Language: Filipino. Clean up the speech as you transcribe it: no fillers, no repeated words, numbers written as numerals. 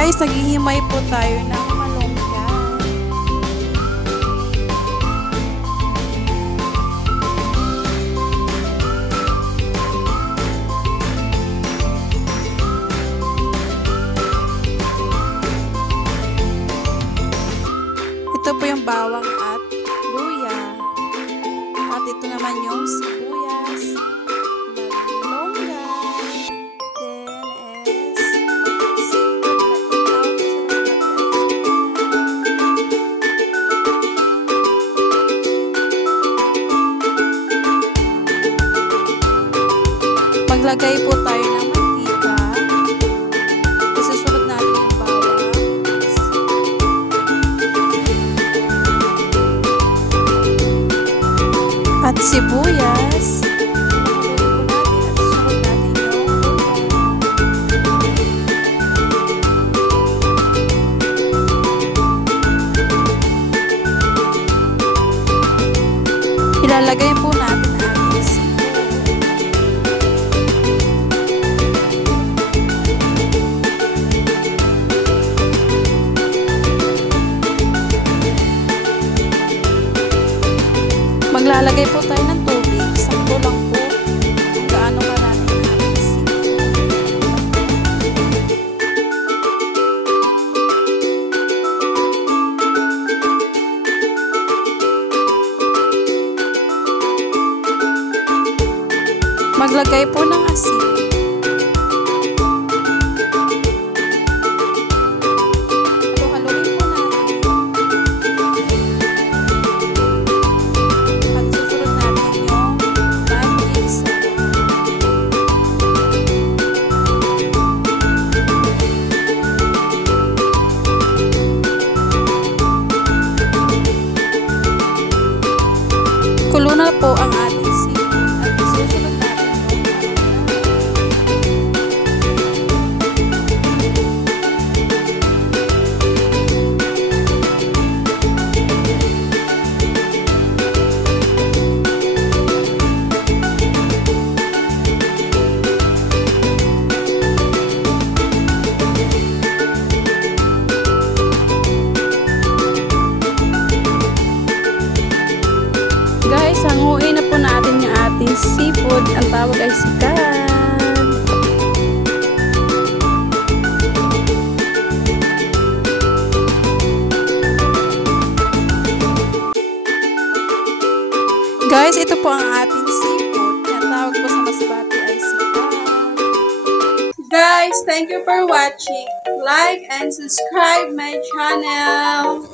Guys, naghihimay po tayo ng malunggay. Ito po yung bawang at luya. At ito naman yung sibuyas, malunggay, then is maglagay po tayo ng mantika. Isusunod natin yung bawang at sibuyas. Ilalagay po natin ang ating sibuyas. Maglalagay po tayo ng tubig. Sakto lang po kung gaano karami ang ating sibuyas. Maglagay po ng asin. Halo-haloin po natin. At susunod natin yung magic sarap. Kulo na po ang ating seafood at susunod natin guys, hanguin na po natin yung ating seafood. Ang tawag ay sikat. Guys, ito po ang ating seafood. Ang tawag po sa Masbate ay sikat. Guys, thank you for watching. Like and subscribe my channel.